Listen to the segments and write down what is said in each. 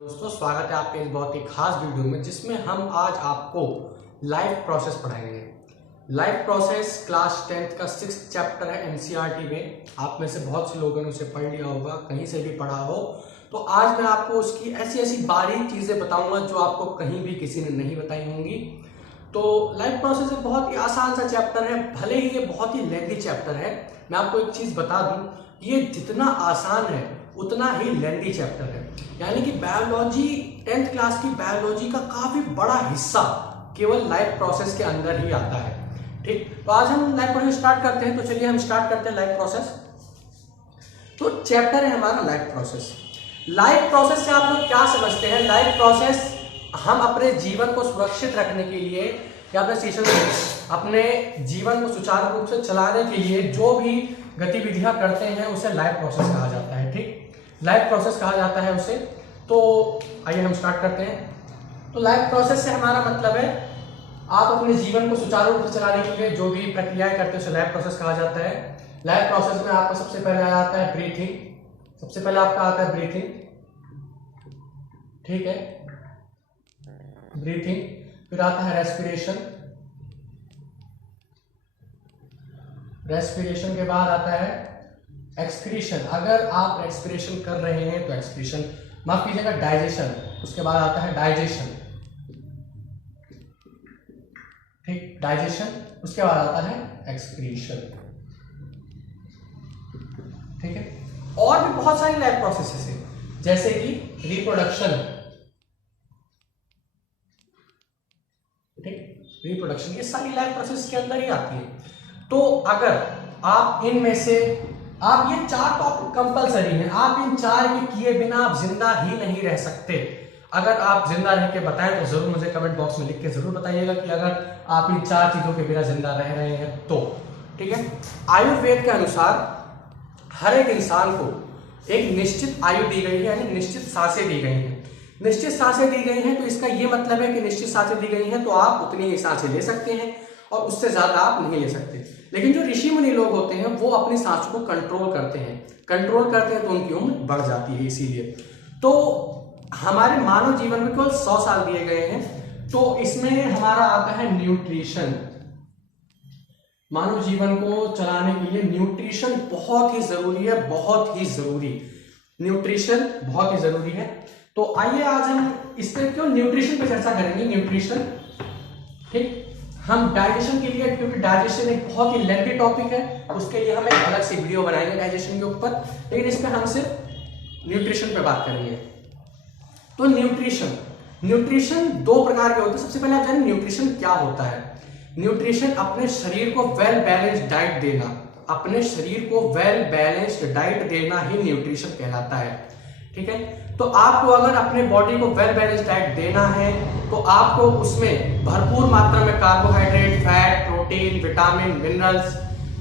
दोस्तों स्वागत है आपके इस बहुत ही खास वीडियो में जिसमें हम आज आपको लाइफ प्रोसेस पढ़ाएंगे। लाइफ प्रोसेस क्लास 10th का 6th चैप्टर है एनसीईआरटी में। आप में से बहुत से लोगों ने उसे पढ़ लिया होगा, कहीं से भी पढ़ा हो। तो आज मैं आपको उसकी ऐसी ऐसी बारीक चीज़ें बताऊंगा जो आपको कहीं भी किसी ने नहीं बताई होंगी। तो लाइफ प्रोसेस एक बहुत ही आसान सा चैप्टर है, भले ही ये बहुत ही लेंथी चैप्टर है। मैं आपको एक चीज़ बता दूं, ये जितना आसान है उतना ही लेंथी चैप्टर है। यानी कि बायोलॉजी 10th क्लास की बायोलॉजी का काफी बड़ा हिस्सा केवल लाइफ प्रोसेस के अंदर ही आता है। ठीक, तो आज हम लाइफ प्रोसेस स्टार्ट करते हैं। तो चलिए हम स्टार्ट करते हैं लाइफ प्रोसेस। तो चैप्टर है हमारा लाइफ प्रोसेस। लाइफ प्रोसेस से आप लोग क्या समझते हैं? लाइफ प्रोसेस हम अपने जीवन को सुरक्षित रखने के लिए या अपने जीवन को सुचारू रूप से चलाने के लिए जो भी गतिविधियां करते हैं उसे लाइफ प्रोसेस कहा जाता है। ठीक, लाइफ प्रोसेस कहा जाता है उसे। तो आइए हम स्टार्ट करते हैं। तो लाइफ प्रोसेस से हमारा मतलब है आप अपने जीवन को सुचारू रूप से चलाने के लिए जो भी प्रक्रियाएं करते हैं उसे लाइफ प्रोसेस कहा जाता है। लाइफ प्रोसेस में आपका सबसे पहले आता है ब्रीथिंग। सबसे पहले आपका आता है ब्रीथिंग, ठीक है, ब्रीथिंग। फिर आता है रेस्पिरेशन। रेस्पिरेशन के बाद आता है एक्सक्रीशन। अगर आप एक्सक्रीशन कर रहे हैं तो एक्सक्रीशन, माफ कीजिएगा, डाइजेशन। उसके बाद आता है डाइजेशन, ठीक, डाइजेशन। उसके बाद आता है एक्सक्रीशन, ठीक है। और भी बहुत सारी लाइफ प्रोसेसेस है जैसे कि रिप्रोडक्शन, ठीक, रिप्रोडक्शन। ये सारी लाइफ प्रोसेस के अंदर ही आती है। तो अगर आप इनमें से आप ये 4 टॉपिक कंपलसरी हैं, आप इन 4 के किए बिना आप जिंदा ही नहीं रह सकते। अगर आप जिंदा रह के बताएं तो जरूर मुझे कमेंट बॉक्स में लिख के जरूर बताइएगा कि अगर आप इन 4 चीजों के बिना जिंदा रह रहे हैं तो, ठीक है। आयुर्वेद के अनुसार हर एक इंसान को एक निश्चित आयु दी गई है, यानी निश्चित सांसें दी गई हैं। निश्चित सांसें दी गई हैं तो इसका यह मतलब है कि निश्चित सांसें दी गई हैं तो आप उतनी ही सांसें ले सकते हैं और उससे ज्यादा आप नहीं ले सकते। लेकिन जो ऋषि मुनि लोग होते हैं वो अपनी सांस को कंट्रोल करते हैं तो उनकी उम्र बढ़ जाती है। इसीलिए तो हमारे मानव जीवन में केवल 100 साल दिए गए हैं। तो इसमें हमारा आता है न्यूट्रिशन। मानव जीवन को चलाने के लिए न्यूट्रिशन बहुत ही जरूरी है, बहुत ही जरूरी। न्यूट्रिशन बहुत ही जरूरी है। तो आइए आज हम इस पर क्यों न्यूट्रिशन पे चर्चा करेंगे। न्यूट्रिशन, ठीक। हम डाइजेशन के लिए, क्योंकि डाइजेशन एक बहुत ही लेंथी टॉपिक है, उसके लिए हम एक अलग से वीडियो बनाएंगे डाइजेशन के ऊपर, लेकिन इस पे हम सिर्फ न्यूट्रिशन पे बात करेंगे। तो न्यूट्रिशन 2 प्रकार के होते हैं। सबसे पहले आप जानें न्यूट्रिशन क्या होता है। न्यूट्रिशन अपने शरीर को वेल बैलेंस्ड डाइट देना, अपने शरीर को वेल बैलेंस्ड डाइट देना ही न्यूट्रिशन कहलाता है, ठीक है। तो आपको अगर अपने बॉडी को वेल बैलेंस्ड डाइट देना है तो आपको उसमें भरपूर मात्रा में carbohydrate, fat, protein, vitamin, minerals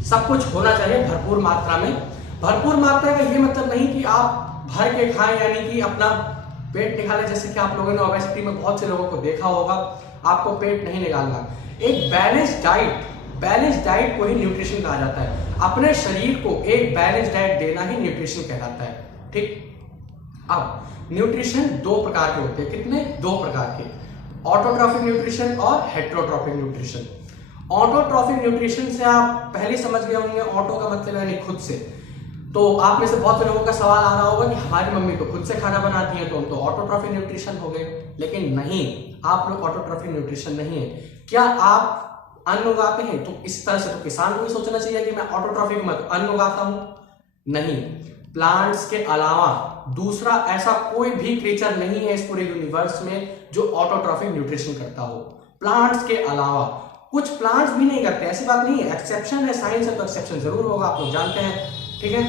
सब कुछ होना चाहिए भरपूर मात्रा में। भरपूर मात्रा का ये मतलब नहीं कि आप भर के खाएं, यानी कि अपना पेट निकालें, जैसे कि आप लोगों ने ओबेसिटी में बहुत से लोगों को देखा होगा। आपको पेट नहीं निकालना। एक बैलेंस्ड डाइट को ही न्यूट्रिशन कहा जाता है। अपने शरीर को एक बैलेंस्ड डाइट देना ही न्यूट्रिशन कहलाता है, ठीक। अब न्यूट्रिशन 2 प्रकार के होते हैं। कितने? 2 प्रकार के, ऑटोट्रॉफिक न्यूट्रिशन और हेटेरोट्रॉफिक न्यूट्रिशन। ऑटोट्रॉफिक न्यूट्रिशन से आप पहले समझ गए होंगे, ऑटो का मतलब यानी खुद से। तो आप में से बहुत से लोगों का सवाल आ रहा होगा कि हमारी मम्मी तो खुद से खाना बनाती है तो हम तो ऑटोट्रॉफिक न्यूट्रिशन हो गए। लेकिन नहीं, आप लोग ऑटोट्रॉफिक न्यूट्रिशन नहीं है। क्या आप अन्न उगाते हैं? तो इस तरह से तो किसान को भी सोचना चाहिए कि मैं ऑटोट्रॉफिक मत अन्न उगाता हूं। नहीं, प्लांट्स के अलावा दूसरा ऐसा कोई भी क्रिएचर नहीं है इस पूरे यूनिवर्स में जो ऑटोट्रॉफिक न्यूट्रिशन करता हो। प्लांट्स के अलावा कुछ प्लांट्स भी नहीं करते, ऐसी बात नहीं है। एक्सेप्शन है, साइंस है तो एक्सेप्शन जरूर होगा, आप लोग जानते हैं, ठीक है।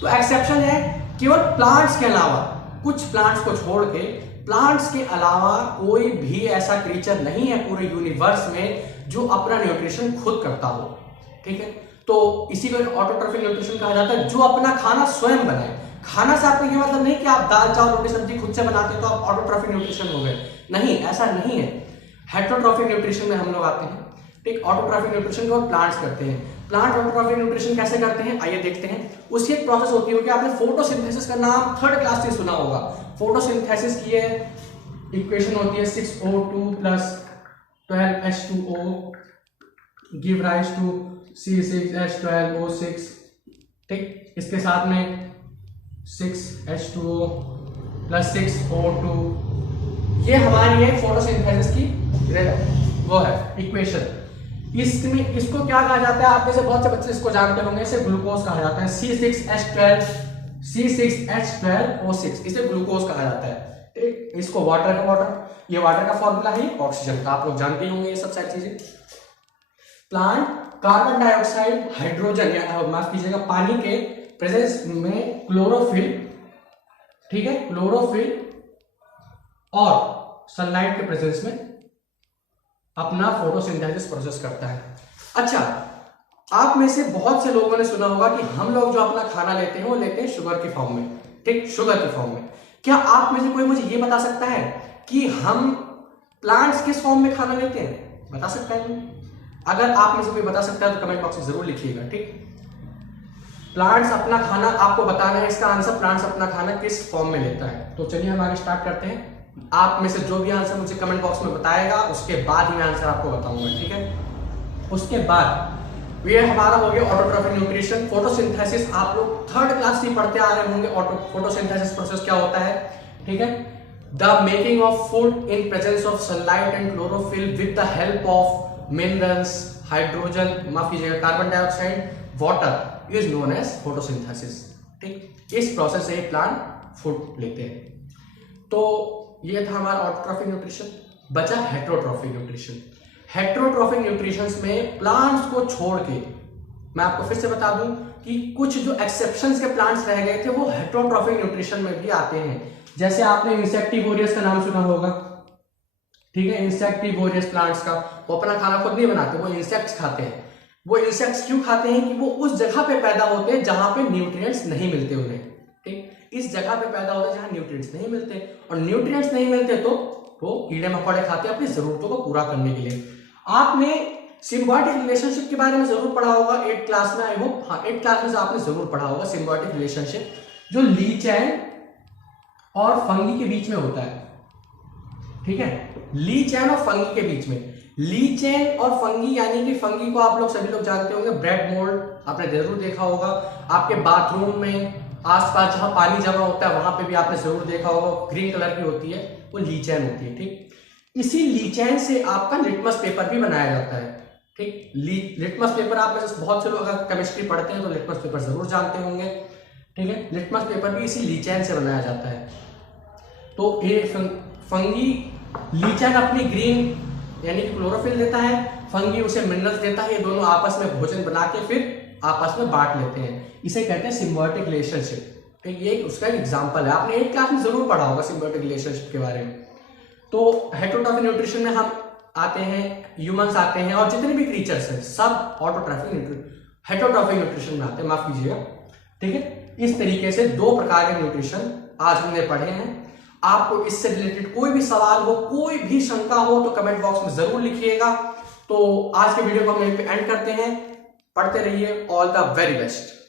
तो एक्सेप्शन है केवल प्लांट्स के अलावा, कुछ प्लांट्स को छोड़ के प्लांट्स के अलावा कोई भी ऐसा क्रिएचर नहीं है पूरे यूनिवर्स में जो अपना न्यूट्रिशन खुद करता हो, ठीक है। तो इसी को ऑटोट्रॉफिक न्यूट्रिशन कहा जाता है, जो अपना खाना स्वयं बनाए। खाना से आपको ये मतलब नहीं कि आप दाल चावल रोटी सब्जी खुद से बनाते हैं तो आप ऑटोट्रॉफिक न्यूट्रिशन हो गए, नहीं, ऐसा नहीं है। हेटेरोट्रॉफिक न्यूट्रिशन में हम लोग आते हैं, ठीक। ऑटोट्रॉफिक न्यूट्रिशन को प्लांट्स करते हैं। प्लांट ऑटोट्रॉफिक न्यूट्रिशन कैसे करते हैं आइए देखते हैं। उसकी एक प्रोसेस होती है कि आपने फोटोसिंथेसिस का नाम 3rd क्लास से सुना होगा। फोटोसिंथेसिस की है इक्वेशन होती है 6O2 plus 12H2O give rise to C6H12O6, ठीक। इसके साथ में 6H2O प्लस 6O2, ये हमारी है फोटोसिंथेसिस की वो है इक्वेशन। इसमें इसको क्या कहा जाता है, आप में से बहुत से बच्चे इसको जानते होंगे, इसे ग्लूकोज कहा जाता है। C6H12O6 इसे ग्लूकोज कहा जाता है, ठीक। इसको वाटर का वाटर, ये वाटर का फॉर्मूला है, ऑक्सीजन का आप लोग जानते होंगे ये सब सारी चीजें। प्लांट कार्बन डाइऑक्साइड, हाइड्रोजन या माफ कीजिएगा पानी के प्रेजेंस में क्लोरोफिल, ठीक है, क्लोरोफिल और सनलाइट के प्रेजेंस में अपना फोटोसिंथेसिस प्रोसेस करता है। अच्छा, आप में से बहुत से लोगों ने सुना होगा कि हम लोग जो अपना खाना लेते हैं वो लेते हैं शुगर के फॉर्म में, ठीक, शुगर के फॉर्म में। क्या आप में से कोई मुझे ये बता सकता है कि हम प्लांट्स किस फॉर्म में खाना लेते हैं? बता सकता है? अगर आप में से कोई बता सकता है तो कमेंट बॉक्स में जरूर लिखिएगा, ठीक। प्लांट्स अपना खाना आपको बताना है, इसका आंसर प्लांट्स अपना खाना किस फॉर्म में लेता है। तो चलिए हम आगे स्टार्ट करते हैं। आप में से जो भी आंसर मुझे कमेंट बॉक्स में बताएगा उसके बाद मैं आंसर आपको बताऊंगा, ठीक है। उसके बाद ये हमारा हो गया ऑटोट्रॉफिक न्यूट्रिशन, फोटोसिंथेसिस। आप लोग थर्ड क्लास से पढ़ते आ रहे होंगे फोटोसिंथेसिस प्रोसेस क्या होता है, ठीक है। The making of food in presence of sunlight and chlorophyll with the help of minerals, hydrogen, माफ कीजिएगा carbon dioxide, water is known as photosynthesis, ठीक। इस प्रोसेस से प्लांट फूड लेते हैं। तो ये था हमारा ऑटोट्रॉफिक न्यूट्रिशन। बचा हेटेरोट्रॉफिक न्यूट्रिशन। हेटेरोट्रॉफिक न्यूट्रिशन में प्लांट्स को छोड़ के मैं आपको फिर से बता दूं कि कुछ जो एक्सेप्शंस के प्लांट्स रह गए थे वो हेटेरोट्रॉफिक न्यूट्रिशन में भी आते हैं। जैसे आपने इंसेक्टिवोरियस का नाम सुना होगा, ठीक है। इंसेक्टिवोरियस प्लांट्स का, वो अपना खाना खुद नहीं बनाते, वो इंसेक्ट्स खाते हैं। वो इंसेक्ट्स क्यों खाते हैं कि वो उस जगह पे पैदा होते हैं जहां पे न्यूट्रिएंट्स नहीं मिलते उन्हें, ठीक। इस जगह पे पैदा होते हैं जहां न्यूट्रिएंट्स नहीं मिलते, और न्यूट्रिएंट्स नहीं मिलते तो वो कीड़े मकोड़े खाते हैं अपनी जरूरतों को पूरा करने के लिए। आपने सिम्बायोटिक रिलेशनशिप के बारे में जरूर पढ़ा होगा 8th क्लास में, आई होप, हाँ 8th क्लास में आपने जरूर पढ़ा होगा सिम्बायोटिक रिलेशनशिप, जो लीचेन और फंगी के बीच में होता है, ठीक है। लीचेन और फंगी के बीच में, लीचेन और फंगी यानी कि फंगी को आप लोग सभी लोग जानते होंगे, ब्रेड मोल्ड आपने जरूर देखा होगा। आपके बाथरूम में आसपास जहां पानी जमा होता है वहां पे भी आपने जरूर देखा होगा, ग्रीन कलर की होती है, वो लीचेन होती है, ठीक। इसी लीचेन से आपका लिटमस पेपर भी बनाया जाता है, ठीक। लिटमस पेपर आप में से बहुत से लोग अगर केमिस्ट्री पढ़ते हैं तो लिटमस पेपर जरूर जानते होंगे, ठीक है। लिटमस पेपर भी इसी लीचेन से बनाया जाता है। तो ये फंगी, लीचेन अपनी ग्रीन यानी कि क्लोरोफिल देता है, फंगी उसे मिनरल्स देता है, ये दोनों आपस में भोजन बना के फिर आपस में बांट लेते हैं। इसे कहते हैं सिम्बायोटिक रिलेशनशिप, ठीक। ये उसका एक एग्जांपल है, आपने 8th क्लास में जरूर पढ़ा होगा सिम्बायोटिक रिलेशनशिप के बारे में। तो हेटेरोट्रॉफिक न्यूट्रिशन में हम आते हैं, ह्यूमंस आते हैं, और जितने भी क्रीचर्स हैं सब हेटेरोट्रॉफिक न्यूट्रिशन में आते हैं, माफ कीजिएगा, ठीक है। इस तरीके से 2 प्रकार के न्यूट्रिशन आज हमने पढ़े हैं। आपको इससे रिलेटेड कोई भी सवाल हो, कोई भी शंका हो तो कमेंट बॉक्स में जरूर लिखिएगा। तो आज के वीडियो को हम यहीं पे एंड करते हैं। पढ़ते रहिए। All the very best.